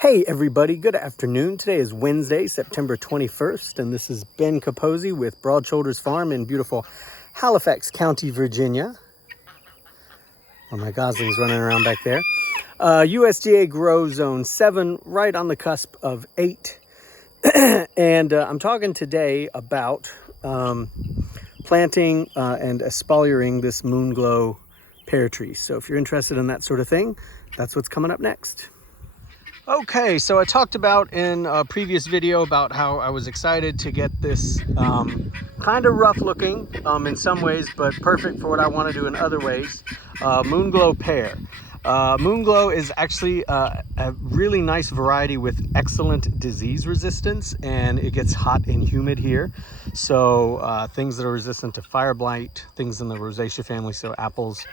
Hey everybody, good afternoon. Today is Wednesday, September 21st, and this is Ben Capozzi with Broad Shoulders Farm in beautiful Halifax County, Virginia. Where my gosling's running around back there. USDA Grow Zone 7, right on the cusp of 8. And I'm talking today about planting and espaliering this Moonglow pear tree. So if you're interested in that sort of thing, that's what's coming up next. Okay, so I talked about in a previous video about how I was excited to get this kind of rough looking in some ways, but perfect for what I want to do in other ways, Moonglow Pear. Moonglow is actually a really nice variety with excellent disease resistance, and it gets hot and humid here. So things that are resistant to fire blight, things in the rosacea family, so apples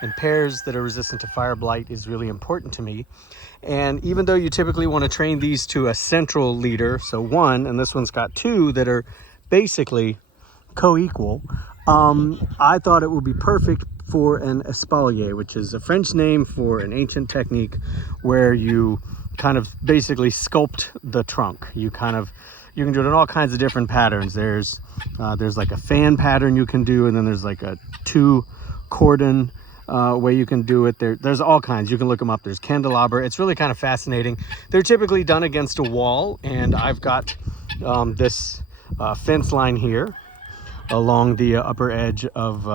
and pears that are resistant to fire blight is really important to me. And even though you typically want to train these to a central leader, so one, and this one's got two that are basically co-equal, I thought it would be perfect for an espalier, which is a French name for an ancient technique where you kind of basically sculpt the trunk. You can do it in all kinds of different patterns. There's like a fan pattern you can do, and then there's like a 2-cordon way you can do it. There's all kinds. You can look them up. There's candelabra. It's really kind of fascinating. They're typically done against a wall, and I've got this fence line here along the upper edge of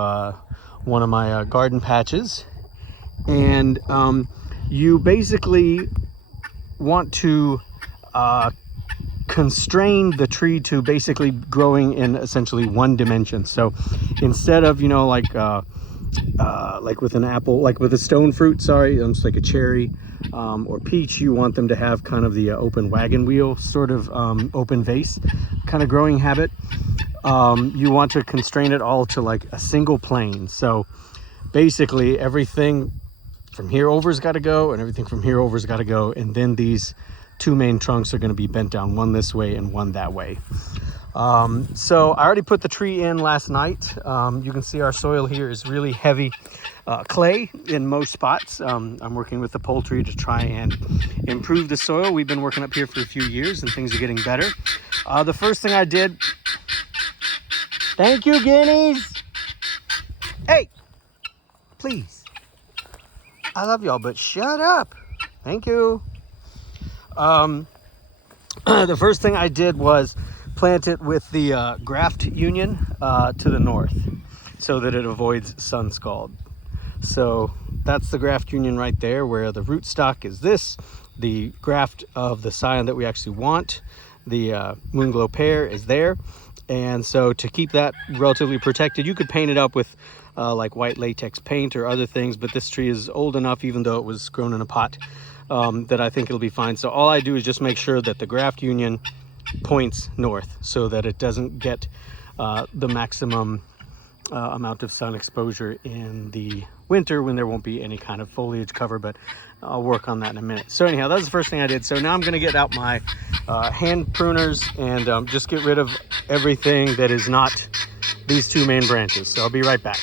one of my garden patches, and you basically want to constrain the tree to basically growing in essentially one dimension. So instead of like with an apple, like with a stone fruit, just like a cherry or peach, you want them to have kind of the open wagon wheel sort of open vase kind of growing habit. You want to constrain it all to like a single plane. So basically everything from here over's got to go, and everything from here over's got to go, and then these two main trunks are going to be bent down, one this way and one that way. So I already put the tree in last night. You can see our soil here is really heavy clay in most spots. I'm working with the poultry to try and improve the soil. We've been working up here for a few years and things are getting better. The first thing I did, thank you, guineas. Hey, please. I love y'all, but shut up. Thank you. The first thing I did was plant it with the graft union to the north so that it avoids sun scald. So that's the graft union right there, where the rootstock is this. The graft of the scion that we actually want, the Moonglow Pear, is there. And so to keep that relatively protected, you could paint it up with like white latex paint or other things, but this tree is old enough, even though it was grown in a pot, that I think it'll be fine. So all I do is just make sure that the graft union points north so that it doesn't get the maximum amount of sun exposure in the winter when there won't be any kind of foliage cover, but I'll work on that in a minute. So anyhow, that was the first thing I did. So now I'm going to get out my hand pruners and just get rid of everything that is not these two main branches. So I'll be right back.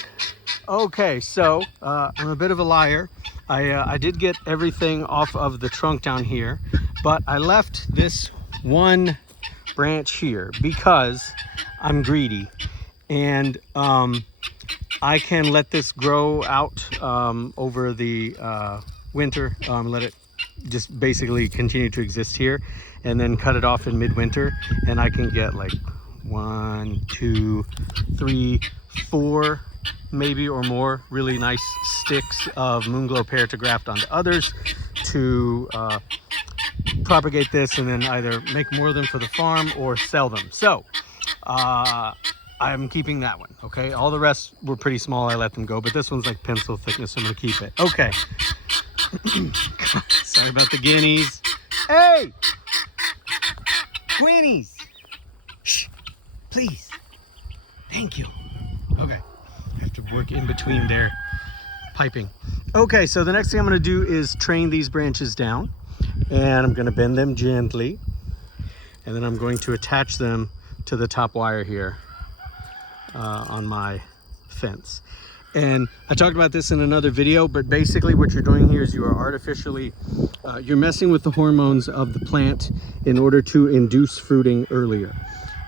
Okay, so I'm a bit of a liar. I did get everything off of the trunk down here, but I left this one branch here because I'm greedy, and I can let this grow out over the winter, let it just basically continue to exist here, and then cut it off in midwinter, and I can get like 1, 2, 3, 4 maybe or more really nice sticks of Moonglow Pear to graft onto others to propagate this, and then either make more of them for the farm or sell them. So I'm keeping that one. Okay, all the rest were pretty small, I let them go, but this one's like pencil thickness, so I'm gonna keep it. Okay. Sorry about the guineas. Hey, Queenies, shh, please, thank you. Okay, I have to work in between their piping. Okay, so the next thing I'm going to do is train these branches down, and I'm going to bend them gently, and then I'm going to attach them to the top wire here on my fence. And I talked about this in another video, but basically what you're doing here is you are artificially, you're messing with the hormones of the plant in order to induce fruiting earlier.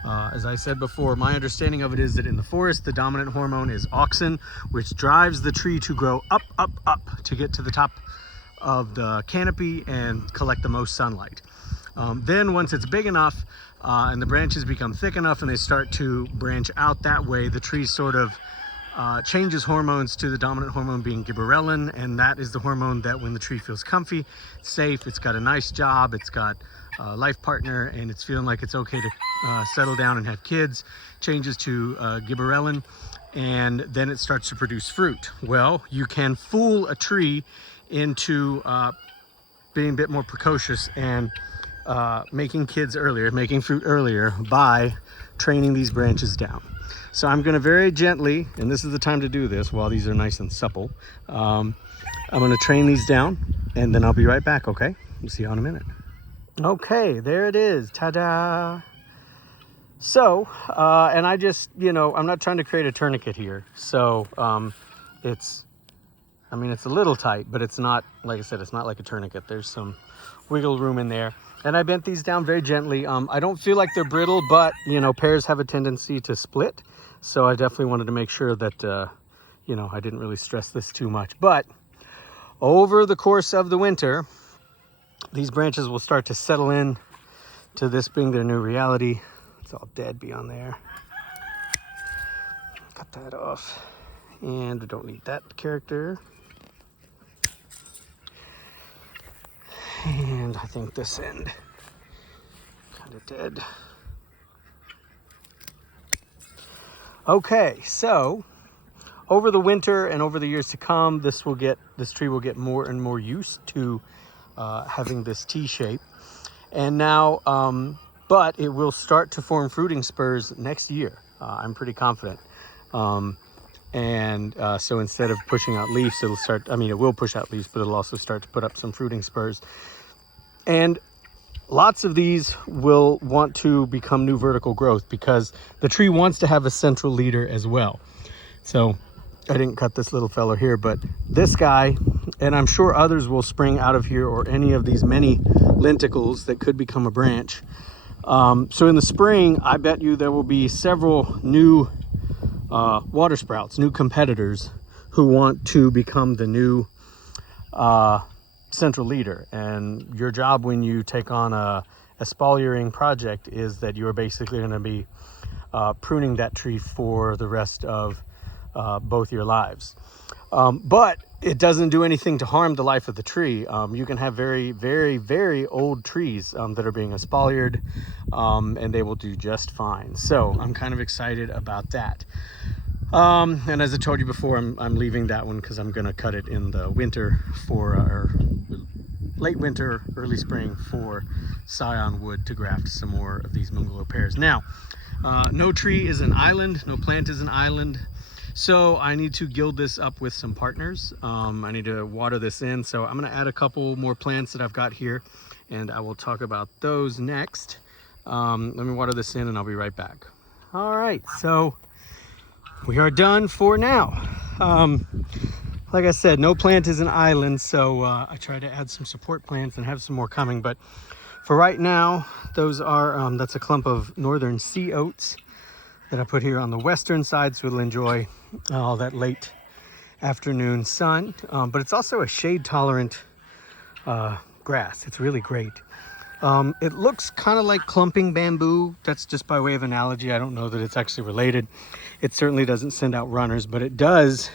As I said before, my understanding of it is that in the forest, the dominant hormone is auxin, which drives the tree to grow up, up, up to get to the top of the canopy and collect the most sunlight. Then once it's big enough and the branches become thick enough and they start to branch out that way, the tree sort of changes hormones to the dominant hormone being gibberellin, and that is the hormone that when the tree feels comfy, safe, it's got a nice job, it's got a life partner, and it's feeling like it's okay to settle down and have kids, changes to gibberellin, and then it starts to produce fruit. Well, you can fool a tree into being a bit more precocious and making kids earlier, making fruit earlier by training these branches down. So I'm going to very gently, and this is the time to do this while these are nice and supple, I'm going to train these down and then I'll be right back, okay? We'll see you in a minute. Okay, there it is. Ta-da! So, and I just, you know, I'm not trying to create a tourniquet here. So it's a little tight, but it's not, like I said, it's not like a tourniquet. There's some wiggle room in there. And I bent these down very gently. I don't feel like they're brittle, but, you know, pears have a tendency to split. So I definitely wanted to make sure that, you know, I didn't really stress this too much. But over the course of the winter, these branches will start to settle in to this being their new reality. It's all dead beyond there. Cut that off. And we don't need that character. And I think this end kind of dead. Okay, so over the winter and over the years to come, this tree will get more and more used to having this T shape. And now, but it will start to form fruiting spurs next year. I'm pretty confident. So instead of pushing out leaves, it'll start, it will push out leaves, but it'll also start to put up some fruiting spurs. And lots of these will want to become new vertical growth because the tree wants to have a central leader as well. So I didn't cut this little fellow here, but this guy, and I'm sure others will spring out of here, or any of these many lenticles that could become a branch. So in the spring, I bet you there will be several new water sprouts, new competitors who want to become the new central leader. And your job when you take on a Espaliering project is that you're basically going to be pruning that tree for the rest of both your lives. But it doesn't do anything to harm the life of the tree. You can have very, very, very old trees that are being espaliered, and they will do just fine. So I'm kind of excited about that. And as I told you before, I'm leaving that one because I'm going to cut it in the winter for, or late winter, early spring for scion wood to graft some more of these Moonglow pears. Now, no tree is an island, no plant is an island. So I need to gild this up with some partners. I need to water this in. So I'm going to add a couple more plants that I've got here, and I will talk about those next. Let me water this in and I'll be right back. All right, so we are done for now. Like I said, no plant is an island, so I try to add some support plants and have some more coming. But for right now, those are, that's a clump of northern sea oats that I put here on the western side, so it'll enjoy all that late afternoon sun. But it's also a shade tolerant grass. It's really great. It looks kind of like clumping bamboo. That's just by way of analogy. I don't know that it's actually related. It certainly doesn't send out runners, but it does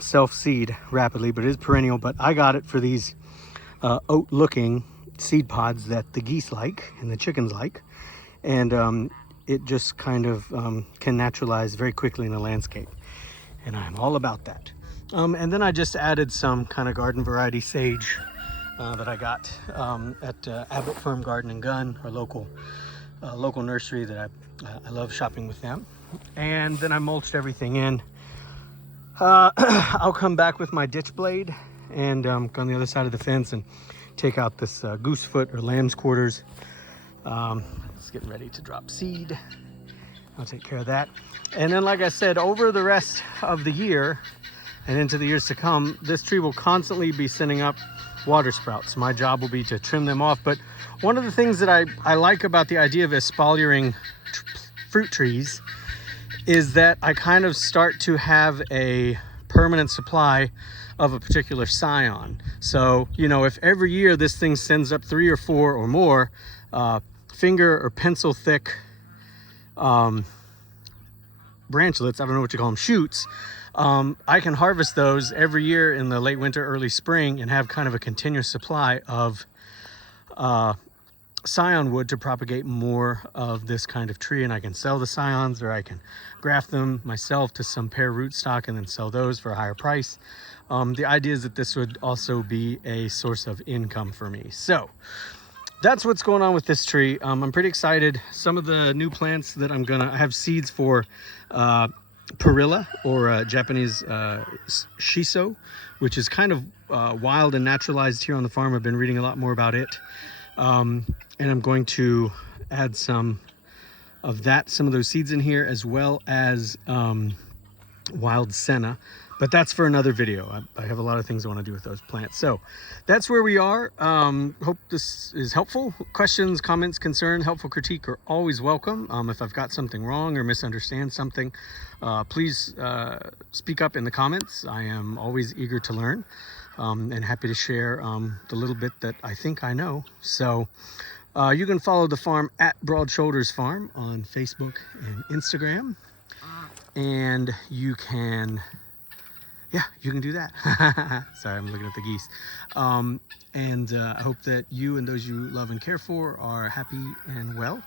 self-seed rapidly, but it is perennial. But I got it for these oat-looking seed pods that the geese like and the chickens like. And it just kind of can naturalize very quickly in a landscape. And I'm all about that. And then I just added some kind of garden variety sage that I got at Abbott Firm Garden and Gun, our local nursery that I love shopping with them. And then I mulched everything in. I'll come back with my ditch blade and go on the other side of the fence and take out this goose foot or lamb's quarters. It's getting ready to drop seed. I'll take care of that. And then, like I said, over the rest of the year and into the years to come, this tree will constantly be sending up water sprouts. My job will be to trim them off. But one of the things that I like about the idea of espaliering fruit trees is that I kind of start to have a permanent supply of a particular scion. So, you know, if every year this thing sends up 3 or 4 or more finger or pencil thick branchlets, I don't know what you call them, shoots, I can harvest those every year in the late winter, early spring, and have kind of a continuous supply of scion wood to propagate more of this kind of tree. And I can sell the scions, or I can graft them myself to some pear rootstock and then sell those for a higher price. The idea is that this would also be a source of income for me. So that's what's going on with this tree. I'm pretty excited. Some of the new plants that I have seeds for perilla, or Japanese shiso, which is kind of wild and naturalized here on the farm. I've been reading a lot more about it. And I'm going to add some of those seeds in here, as well as wild senna. But that's for another video. I have a lot of things I want to do with those plants. So that's where we are. Hope this is helpful. Questions, comments, concern, helpful critique are always welcome. If I've got something wrong or misunderstand something, please speak up in the comments. I am always eager to learn and happy to share the little bit that I think I know. So you can follow the farm at Broad Shoulders Farm on Facebook and Instagram. And you can do that. Sorry, I'm looking at the geese. I hope that you and those you love and care for are happy and well,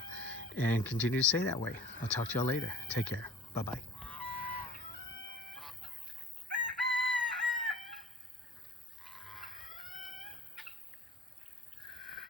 and continue to stay that way. I'll talk to y'all later. Take care. Bye-bye.